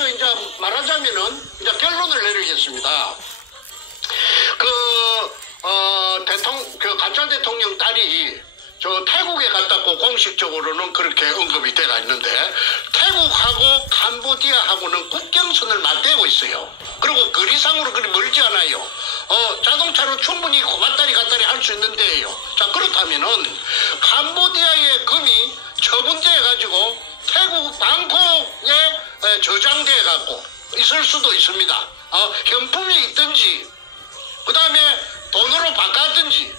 그래서 이제 말하자면은 이제 결론을 내리겠습니다. 그 가짜 대통령 딸이 저 태국에 갔다고 공식적으로는 그렇게 언급이 돼가 있는데 태국하고 캄보디아하고는 국경선을 맞대고 있어요. 그리고 거리상으로 그리 멀지 않아요. 자동차로 충분히 왔다리 갔다리 할 수 있는 데예요. 자, 그렇다면은 캄보디아의 금이 처분돼 가지고 태국 방콕에 저장돼 갖고 있을 수도 있습니다. 현품이 있든지 그 다음에 돈으로 바꿨든지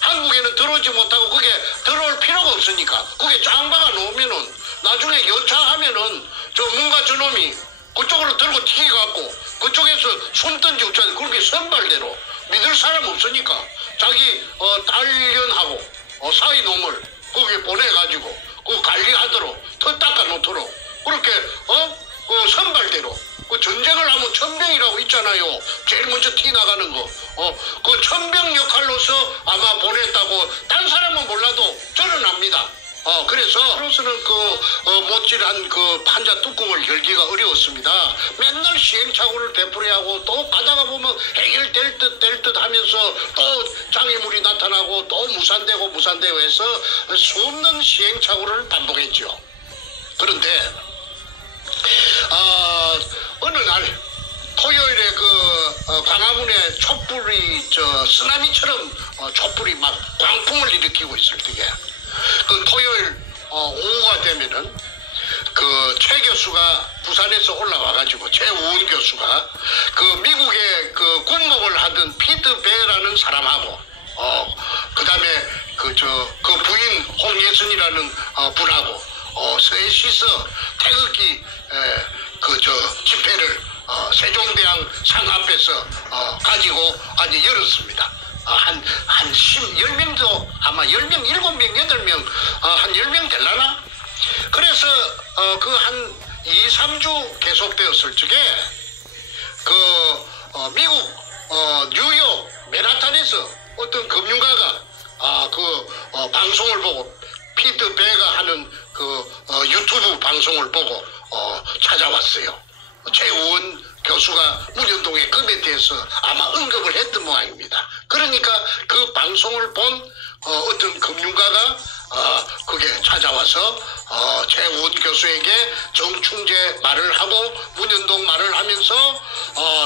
한국에는 들어오지 못하고 그게 들어올 필요가 없으니까 그게 짱 박아 놓으면은 나중에 여차하면은 저 뭔가 저놈이 그쪽으로 들고 튀겨갖고 그쪽에서 숨든지 어쩌든지 그렇게 선발대로 믿을 사람 없으니까 자기 딸년하고 사이 놈을 거기에 보내가지고 그 관리하도록 터 닦아 놓도록 그렇게 그 선발대로 그 전쟁을 하면 천병이라고 있잖아요. 제일 먼저 티 나가는 거. 그 천병 역할로서 아마 보냈다고 딴 사람은 몰라도 저는 압니다. 그래서 그로서는 못질한 그 판자 뚜껑을 열기가 어려웠습니다. 맨날 시행착오를 되풀이하고 또 가다가 보면 해결될 듯 하면서 또 장애물이 나타나고 또 무산되고 해서 수없는 시행착오를 반복했죠. 그런데 어느 날 토요일에 광화문에 촛불이 쓰나미처럼 촛불이 막 광풍을 일으키고 있을 때에 그 토요일 오후가 되면은 그 최 교수가 부산에서 올라와가지고 최우원 교수가 그 미국의 그 군목을 하던 피트 베라는 사람하고 그 다음에 그 부인 홍예순이라는 분하고 셋이서 태극기 집회를 세종대왕 상 앞에서 가지고 아주 열었습니다. 한 10명도 아마 10명, 7명, 8명, 한 10명 될라나? 그래서 한 2, 3주 계속되었을 적에 미국 뉴욕 맨하탄에서 어떤 금융가가 방송을 보고 피트 베가 하는 유튜브 방송을 보고 찾아왔어요. 최우원 교수가 문현동의 금에 대해서 아마 언급을 했던 모양입니다. 그러니까 그 방송을 본 어떤 금융가가 그게 찾아와서 최우원 교수에게 정충제 말을 하고 문현동 말을 하면서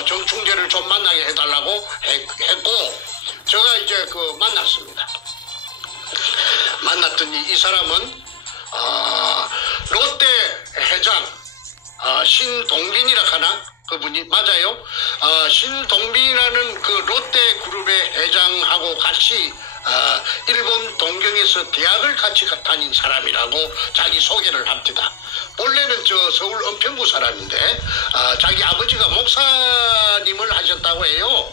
정충제를 좀 만나게 해달라고 했고 제가 이제 만났습니다. 만났더니 이 사람은 롯데 회장 신동빈이라 하나? 그분이 맞아요. 신동빈이라는 그 롯데 그룹의 회장하고 같이 일본 동경에서 대학을 같이 다닌 사람이라고 자기 소개를 합니다. 원래는 서울 은평구 사람인데 자기 아버지가 목사님을 하셨다고 해요.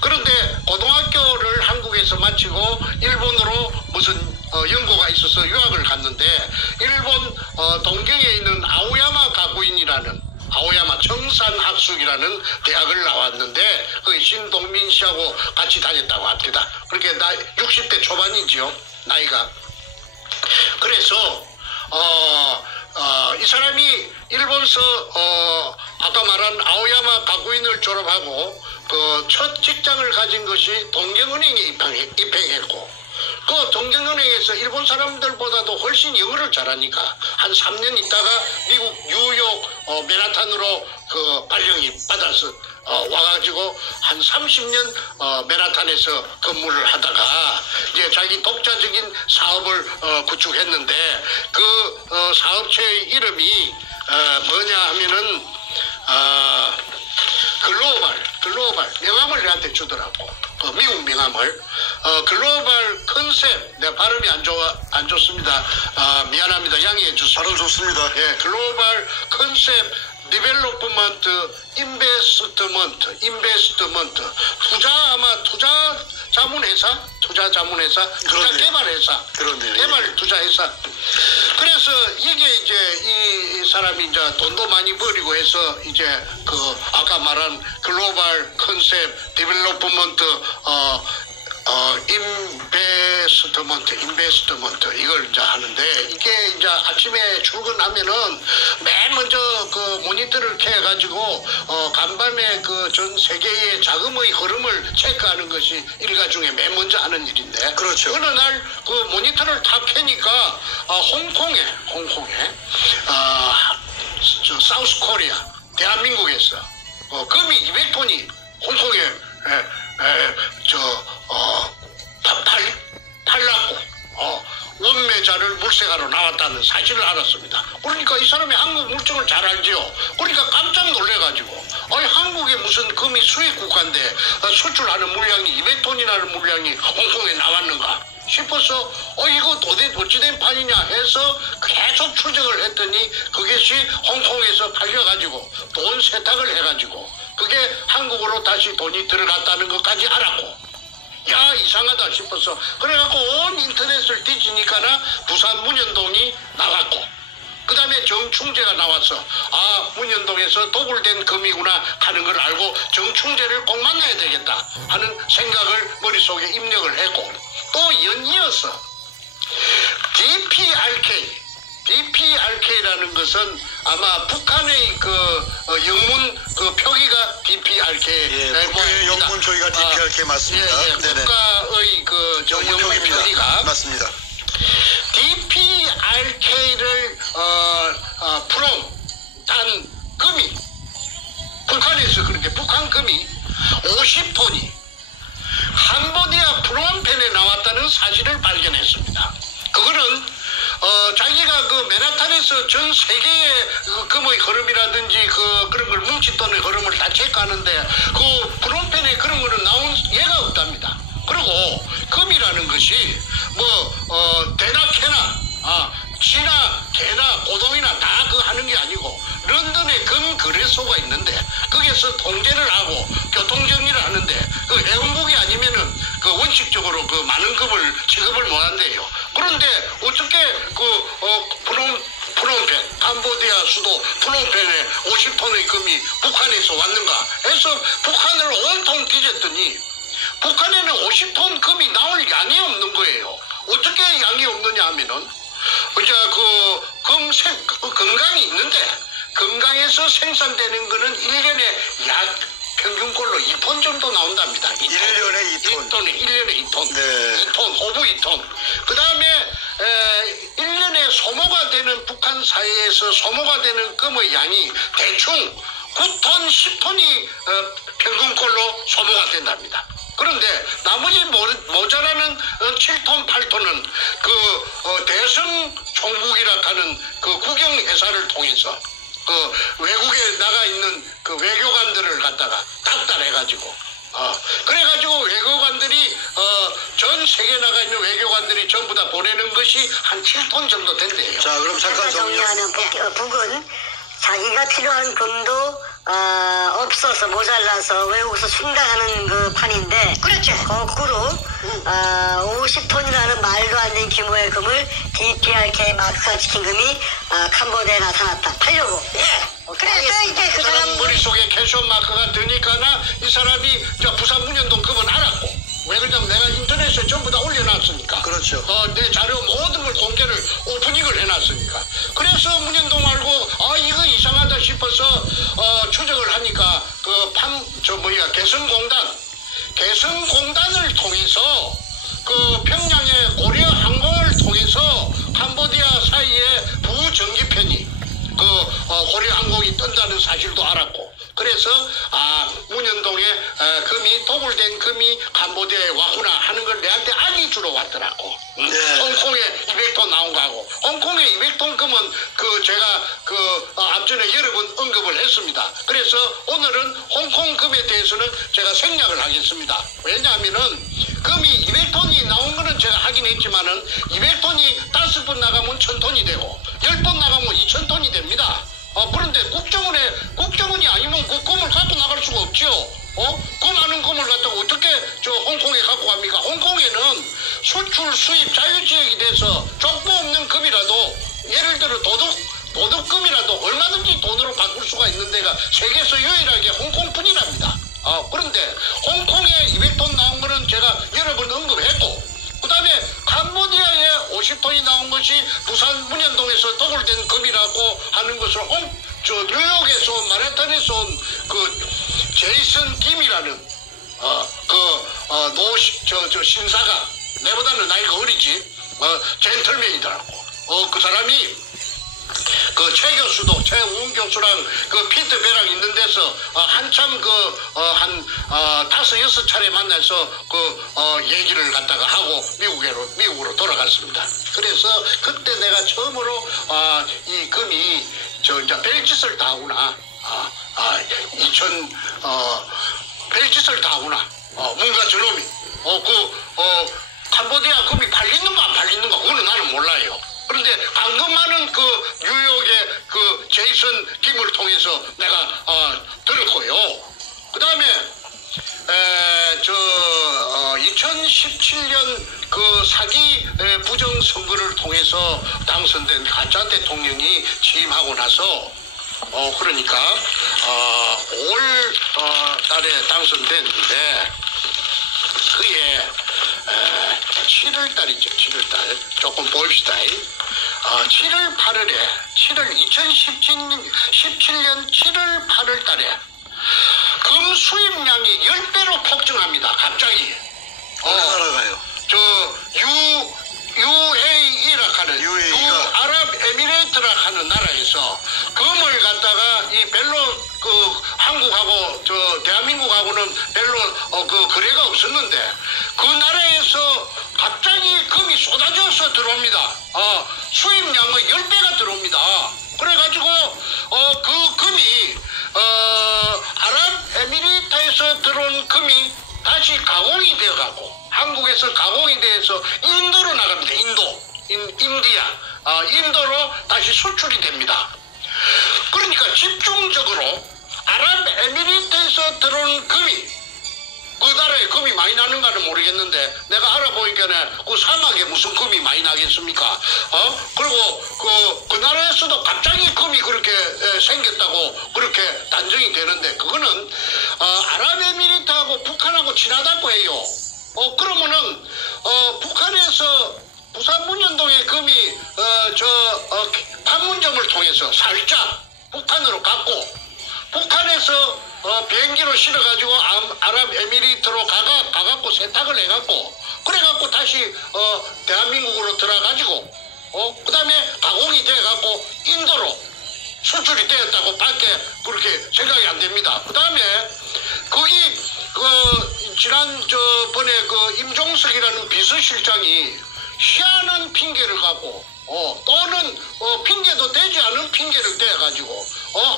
그런데 고등학교를 한국에서 마치고 일본으로 무슨 연고가 있어서 유학을 갔는데 일본 동경에 있는 아오야마 가구인이라는 아오야마 청산학숙이라는 대학을 나왔는데 그 신동민 씨하고 같이 다녔다고 합니다. 그렇게 60대 초반이지요, 나이가. 그래서 이 사람이 일본서 아까 말한 아오야마 가구인을 졸업하고 그 첫 직장을 가진 것이 동경은행에 입행했고 그 동경은행에서 일본 사람들보다도 훨씬 영어를 잘하니까 한 3년 있다가 미국 뉴욕 맨하탄으로 그 발령이 받아서 와가지고 한 30년 맨하탄에서 근무를 하다가 이제 자기 독자적인 사업을 구축했는데 그 사업체의 이름이 뭐냐 하면은 글로벌 명함을 내한테 주더라고. 미국 명함을 글로벌 컨셉 내가 발음이 안 좋습니다. 미안합니다. 양해해 주세요. 발음 좋습니다. 예, 글로벌 컨셉 디벨로프먼트 인베스트먼트 투자 자문회사 투자 개발회사 개발 투자회사. 그래서 이게 이제 이 사람이 이제 돈도 많이 벌이고 해서 이제 아까 말한 글로벌 컨셉 디벨로프먼트 인베스트먼트 이걸 이제 하는데 이게 이제 아침에 출근하면은 맨 먼저 그 모니터를 켜가지고 간밤에 그 전 세계의 자금의 흐름을 체크하는 것이 일가 중에 맨 먼저 하는 일인데. 그렇죠. 어느 날 그 모니터를 탁 켜니까 홍콩에 저 사우스 코리아 대한민국에서 금이 200톤이 홍콩에 팔랐고 원매자를 물색하러 나왔다는 사실을 알았습니다. 그러니까 이 사람이 한국 물정을 잘 알지요. 그러니까 깜짝 놀래가지고 아니 한국에 무슨 금이 수입 국가인데 수출하는 물량이 200톤이라는 물량이 홍콩에 나왔는가 싶어서 이거 도대체 어찌된 판이냐 해서 계속 추적을 했더니 그것이 홍콩에서 팔려가지고 돈 세탁을 해가지고 그게 한국으로 다시 돈이 들어갔다는 것까지 알았고 야 이상하다 싶어서 그래갖고 온 인터넷을 뒤지니까나 부산 문현동이 나왔고 그 다음에 정충재가 나와서 문현동에서 도굴된 금이구나 하는 걸 알고 정충재를 꼭 만나야 되겠다 하는 생각을 머릿속에 입력을 했고 또 연이어서 DPRK라는 것은 아마 북한의 영문 표기가 DPRK. 북한의 영문 표기가 DPRK 맞습니다. 국가의 영문 표기가 맞습니다. DPRK를 단 금이 북한에서 그렇게 북한 금이 50톤이 캄보디아 프놈펜에 나왔다는 사실을 발견했습니다. 그거는 자기가 그 맨하탄에서 전 세계의 금의 흐름이라든지 그런 걸 뭉칫돈의 흐름을 다 체크하는데 그 프놈펜에 그런 거는 나온 예가 없답니다. 그리고 금이라는 것이 대나 캐나 지나 개나 고동이나 다 하는 게 아니고 런던에 금 거래소가 있는데 거기서 통제를 하고 교통정리를 하는데 그 해운국이 아니면은 그 원칙적으로 그 많은 금을 취급을 못 한대요. 그런데 어떻게 프놈펜 캄보디아 수도 프놈펜에 50톤의 금이 북한에서 왔는가 해서 북한을 온통 뒤졌더니 북한에는 50톤 금이 나올 양이 없는 거예요. 어떻게 양이 없느냐 하면은 이제 금강이 있는데 금강에서 생산되는 거는 1년에 약 평균꼴로 2톤 정도 나온답니다. 1년에 2톤. 1년에 2톤. 네. 2톤, 호부 2톤. 그 다음에 1년에 소모가 되는 북한 사회에서 소모가 되는 금의 양이 대충 9톤, 10톤이 평균꼴로 소모가 된답니다. 그런데 나머지 모자라는 7톤, 8톤은 대성 총국이라 하는 그 국영회사를 통해서 외국에 나가 있는 그 외교관들을 갖다가 닥달해가지고 그래가지고 외교관들이 전 세계에 나가 있는 외교관들이 전부 다 보내는 것이 한 7톤 정도 된대요. 자, 그럼 잠깐 정리하는 북은 자기가 필요한 금도 없어서 모자라서 외국에서 순당하는 그 판인데 그렇죠. 거꾸로 50톤이라는 말도 안 되는 규모의 금을 DPRK 마크가 찍힌 금이 캄보디아에 나타났다. 팔려고. 그래서 이제 그 사람 머릿속에 캐션 마크가 드니까나 이 사람이 부산 문현동 금은 알았고 왜 그러냐면 내가 인터넷에 전부 다 올려놨으니까. 그렇죠. 내 자료 모든 걸 공개를 오프닝을 해놨으니까. 그래서 문현동 알고 이거 이상하다 싶어서 추적을 하니까 개성공단을 통해서 평양의 고려 항공을 통해서 캄보디아 사이에 부전기편이 고려 항공이 뜬다는 사실도 알았고 그래서 문현동에 금이 도굴된 금이 캄보디아에 왔구나 하는 걸 내한테 알리 주러 왔더라고. 네. 홍콩에 200톤 나온 거하고 홍콩에 200톤 금은 제가 앞전에 여러 번 언급을 했습니다. 그래서 오늘은 홍콩 금에 대해서는 제가 생략을 하겠습니다. 왜냐하면은 금이 200톤이 나온 거는 제가 하긴 했지만은 200톤이 5번 나가면 1000톤이 되고 10번 나가면 2000톤이 됩니다. 그런데 국정원이 아니면 그 금을 갖고 나갈 수가 없죠. 그 많은 금을 갖다가 어떻게 홍콩에 갖고 갑니까? 홍콩에는 수출 수입 자유지역이 돼서 족보 없는 금이라도 예를 들어 도둑금이라도 얼마든지 돈으로 바꿀 수가 있는 데가 세계에서 유일하게 홍콩뿐이랍니다. 그런데 홍콩에 200톤 나온 거는 제가 여러 번 언급했고 그 다음에 50톤이 나온 것이 부산 문현동에서 도굴된 금이라고 하는 것을 뉴욕에서 마레탄에서 온 그 제이슨 김이라는 신사가 내보다는 나이가 어리지 젠틀맨이더라고. 그 사람이 그 최 교수도 최우은 교수랑 그 피트 배랑 있는 데서 한참 한 5-6차례 만나서 얘기를 갖다가 하고 미국으로 돌아갔습니다. 그래서 그때 내가 처음으로 이 금이 이제 별짓을 다 하구나. 별짓을 다 하구나. 뭔가 저놈이 캄보디아 금이 팔리는가 안 팔리는가 그거는 나는 몰라요. 그런데 방금 그 뉴욕의 그 제이슨 김을 통해서 내가 들었고요. 그 다음에 2017년 그 사기 부정선거를 통해서 당선된 가짜 대통령이 취임하고 나서 그러니까 5월 달에 당선됐는데 그게 7월 달이죠. 7월 달. 조금 봅시다. 7월 8월에 2017년 7월 8월 달에 금 수입량이 10배로 폭증합니다. 갑자기. 어느 나라가요? UAE라 하는 유아랍에미레이트라 하는 나라에서 금을 갖다가 이 별로 한국하고 대한민국하고는 별로 거래가 없었는데 그 나라에서 갑자기 금이 쏟아져서 들어옵니다. 수입량의 10배가 들어옵니다. 그래가지고 그 금이 아랍에미리트에서 들어온 금이 다시 가공이 되어가고 한국에서 가공이 돼서 인도로 나갑니다. 인도로 다시 수출이 됩니다. 그러니까 집중적으로 아랍에미리트에서 들어온 금이 그 나라에 금이 많이 나는가는 모르겠는데 내가 알아보니까 그 사막에 무슨 금이 많이 나겠습니까? 그리고 그 나라에서도 갑자기 금이 그렇게 생겼다고 그렇게 단정이 되는데 그거는 아랍에미리트하고 북한하고 친하다고 해요. 그러면은 북한에서 부산 문현동의 금이 판문점을 통해서 살짝 북한으로 갔고 북한에서 비행기로 실어가지고 아랍에미리트로 가갖고 세탁을 해갖고 그래갖고 다시 대한민국으로 들어가지고 그 다음에 가공이 돼갖고 인도로 수출이 되었다고 밖에 그렇게 생각이 안 됩니다. 그 다음에 거기 지난번에 임종석이라는 비서실장이 희한한 핑계를 갖고 또는 핑계도 되지 않은 핑계를 대가지고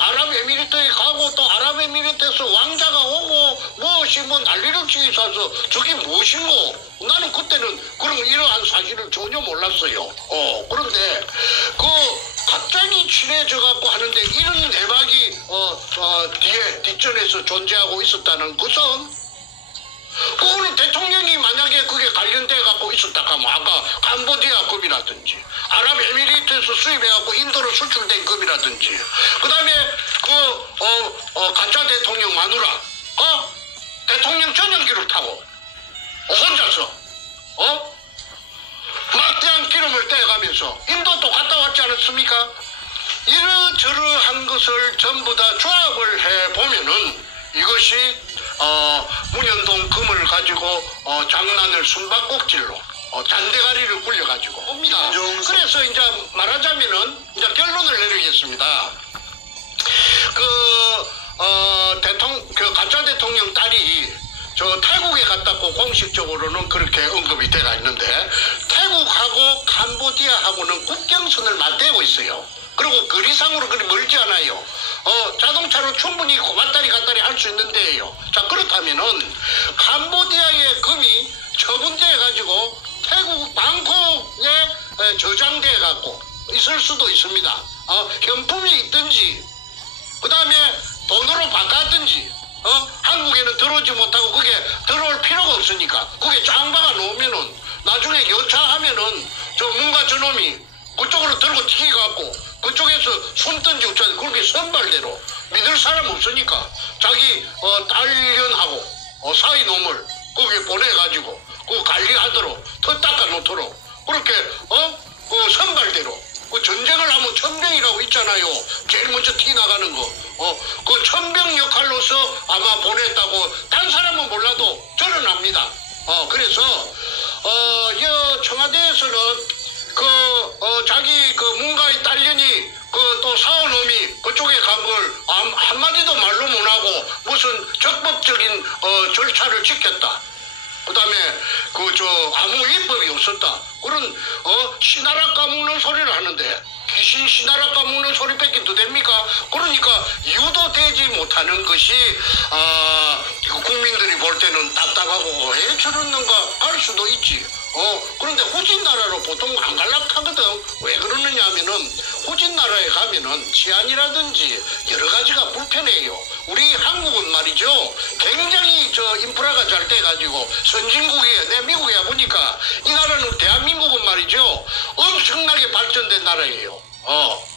아랍에미리트에 가고 또 아랍에미리트에서 왕자가 오고 무엇이 난리를 치기 싸서 저게 무엇인고 나는 그때는 그런 이러한 사실을 전혀 몰랐어요. 그런데 갑자기 친해져 갖고 하는데 이런 대박이 뒷전에서 존재하고 있었다는 것은 그거는 대통령이 만약에 그게 관련돼 갖고 있었다 하면 아까 캄보디아 금이라든지 아랍에미리트에서 수입해 갖고 인도로 수출된 금이라든지 그 다음에 가짜 대통령 마누라 대통령 전용기를 타고 혼자서 막대한 기름을 떼가면서 인도도 갔다 왔지 않았습니까? 이러저러한 것을 전부 다 조합을 해보면은 이것이 문현동 금을 가지고 장난을 숨바꼭질로 잔대가리를 굴려가지고 옵니다. 그래서 이제 말하자면은 이제 결론을 내리겠습니다. 가짜 대통령 딸이 태국에 갔다고 공식적으로는 그렇게 언급이 돼가 있는데 태국하고 캄보디아하고는 국경선을 맞대고 있어요. 그리고 거리상으로 그리 멀지 않아요. 자동차로 충분히 왔다리 갔다리 할 수 있는 데예요. 자, 그렇다면은 캄보디아의 금이 처분돼 가지고 태국 방콕에 저장돼 갖고 있을 수도 있습니다. 현품이 있든지 그 다음에 돈으로 바꿨든지 한국에는 들어오지 못하고 그게 들어올 필요가 없으니까 그게 짱 박아 놓으면은 나중에 여차하면은 뭔가 저놈이 그쪽으로 들고 튀겨갖고 그쪽에서 숨든지 어쩌든지 그렇게 선발대로 믿을 사람 없으니까 자기 딸년하고 사이놈을 거기에 보내가지고 그 관리하도록 터 닦아 놓도록 그렇게 그 선발대로 그 전쟁을 하면 천병이라고 있잖아요. 제일 먼저 티 나가는 거. 그 천병 역할로서 아마 보냈다고 딴 사람은 몰라도 저는 압니다. 그래서 청와대에서는 자기 문가의 딸년이 또 사원놈이 그쪽에 간 걸 한마디도 말로 못하고 무슨 적법적인 절차를 지켰다. 그 다음에 아무 위법이 없었다. 그런 씨나라 까먹는 소리를 하는데 귀신 씨나라 까먹는 소리밖에 더 됩니까? 그러니까 유도되지 못하는 것이 국민들이 볼 때는 답답하고 왜 저러는가 할 수도 있지. 그런데 후진나라로 보통 안 갈락하거든. 왜 그러느냐 하면은 후진나라에 가면은 치안이라든지 여러 가지가 불편해요. 우리 한국은 말이죠. 굉장히 인프라가 잘 돼가지고 선진국이에요. 내 미국에 보니까 이 나라는 대한민국은 말이죠. 엄청나게 발전된 나라예요.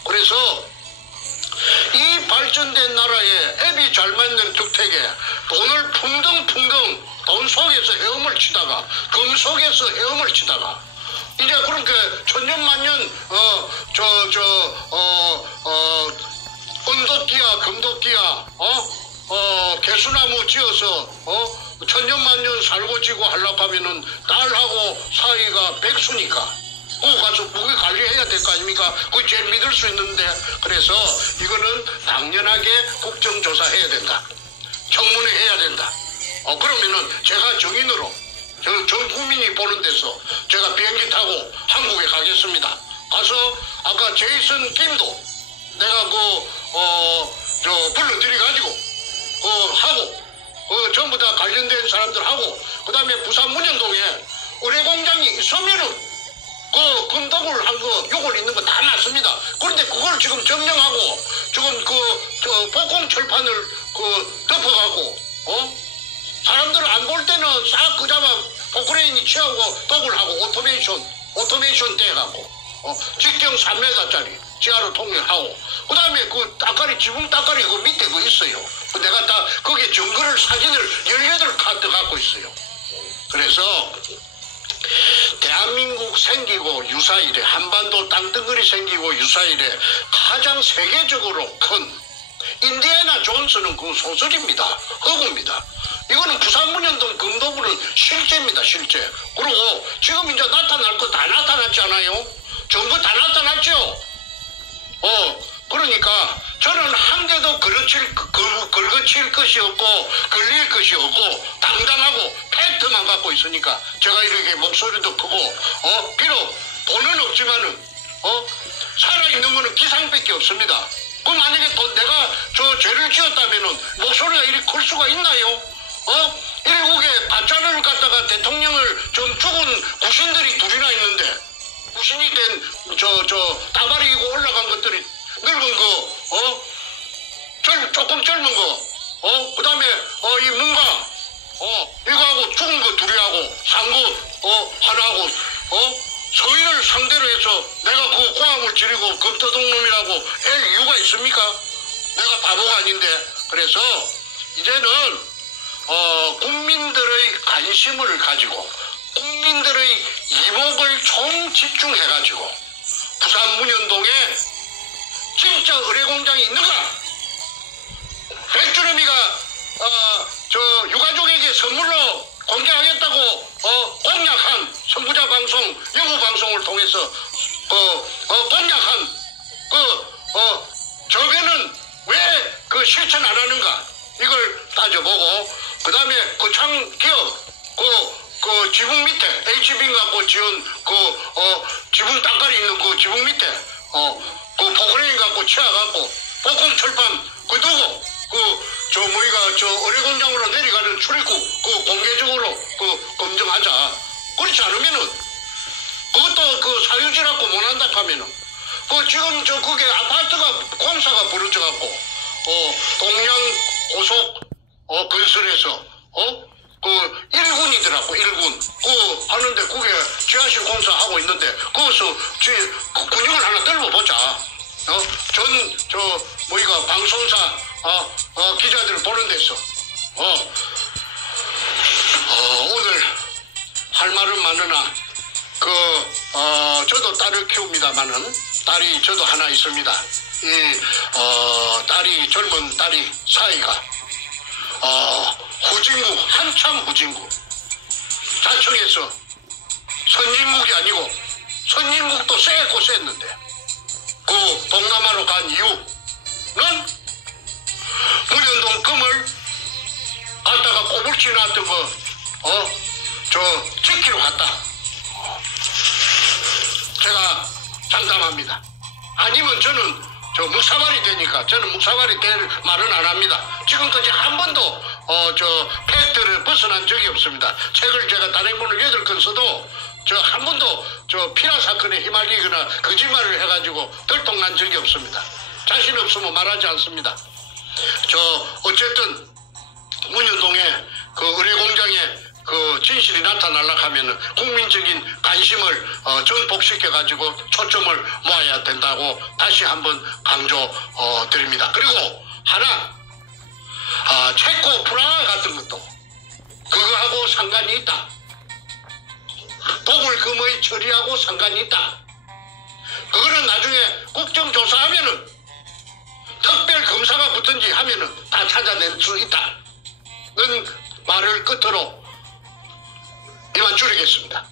그래서 이 발전된 나라에 앱이 잘 맞는 주택에 돈을 풍덩풍덩 돈 속에서 헤엄을 치다가 금 속에서 헤엄을 치다가 이제 그렇게 천년만년 은도끼야 금도끼야 개수나무 지어서 천년만년 살고 지고 하려고 하면은 딸하고 사이가 백수니까 그거 가서 무기 관리해야 될 거 아닙니까? 그거 제일 믿을 수 있는데 그래서 이거는 당연하게 국정조사해야 된다. 청문회해야 된다. 그러면은 제가 정인으로 전 국민이 보는 데서 제가 비행기 타고 한국에 가겠습니다. 가서 아까 제이슨 김도 내가 불러들여가지고 하고 전부 다 관련된 사람들하고 그 다음에 부산 문현동에 의뢰공장이 있으면은 금독을 한 거 요걸 있는 거 다 맞습니다. 그런데 그걸 지금 점령하고 지금 복공 철판을 덮어가고 사람들 안 볼 때는 싹 그자마 포크레인이 취하고 독을 하고 오토메이션 떼갖고 직경 3m짜리 지하로 통일하고 그 다음에 지붕 따까리 그 밑에 있어요. 내가 다 거기에 증거를 사진을 18카드 갖고 있어요. 그래서 대한민국 생기고 유사일에 한반도 땅덩어리 생기고 유사일에 가장 세계적으로 큰 인디애나 존스는 그 소설입니다. 허구입니다. 이거는 부산문현동 금도구는 실제입니다. 실제. 그리고 지금 이제 나타날 거 다 나타났잖아요. 전부 다 나타났죠. 그러니까 저는 한 개도 긁어칠 것이 없고 걸릴 것이 없고 당당하고 팩트만 갖고 있으니까 제가 이렇게 목소리도 크고 비록 돈은 없지만은 살아있는 거는 기상밖에 없습니다. 그럼 만약에 내가 죄를 지었다면은 목소리가 이리 클 수가 있나요? 일국에 가짜를 갖다가 대통령을 좀 죽은 구신들이 둘이나 있는데 구신이 된 다발이 이고 올라간 것들이 늙은 거 조금 젊은 거 그 다음에 이 문가 이거하고 죽은 거 둘이 하고 산 거 하나하고 서인을 상대로 해서 내가 그 고함을 지르고 겁도둑놈이라고 할 이유가 있습니까? 내가 바보가 아닌데. 그래서 이제는 국민들의 관심을 가지고 국민들의 이목을 총 집중해가지고 부산 문현동에 진짜 의뢰공장이 있는가? 백주름이가 유가족에게 선물로 공개하겠다고 공약한 선부자 방송, 영우 방송을 통해서 공약한 저게는 왜 실천 안 하는가? 이걸 따져보고 그 다음에 기업 지붕 밑에 HB 갖고 지은 지붕 땅깔이 있는 그 지붕 밑에 포크레인 갖고 치아갖고 복공 철판 두고 의뢰공장으로 내려가는 출입국 공개적으로 검증하자. 그렇지 않으면은 그것도 사유지라고 못한다 하면은 지금 그게 아파트가 공사가 벌어져갖고 동양 고속 건설에서 1군이더라고 1군 하는데 그게 지하실 공사하고 있는데 거기서 군용을 하나 떨궈보자. 방송사 기자들 보는 데서 오늘 할 말은 많으나 저도 딸을 키웁니다만은 딸이 저도 하나 있습니다. 이 딸이 젊은 딸이 사이가 후진국 한참 후진국 자청에서 선진국이 아니고 선진국도 쎄고 쎘는데 그 동남아로 간 이유는 문현동 금을 갖다가 꼬불지 나왔던 저 지키러 갔다. 제가 장담합니다. 아니면 저는 저 묵사발이 되니까 저는 묵사발이 될 말은 안 합니다. 지금까지 한 번도 저 팩트를 벗어난 적이 없습니다. 책을 제가 단행본을 8권 써도 저 한 번도 저 피라 사건에 휘말리거나 거짓말을 해가지고 들통난 적이 없습니다. 자신 없으면 말하지 않습니다. 저 어쨌든 문현동에 그 의뢰공장에 그 진실이 나타나려고 하면은 국민적인 관심을 전복시켜 가지고 초점을 모아야 된다고 다시 한번 강조 드립니다. 그리고 하나 체코 프라하 같은 것도 그거하고 상관이 있다. 도굴금의 처리하고 상관이 있다. 그거는 나중에 국정조사하면은 특별검사가 붙든지 하면은 다 찾아낼 수 있다. 는 말을 끝으로 이만 줄이겠습니다.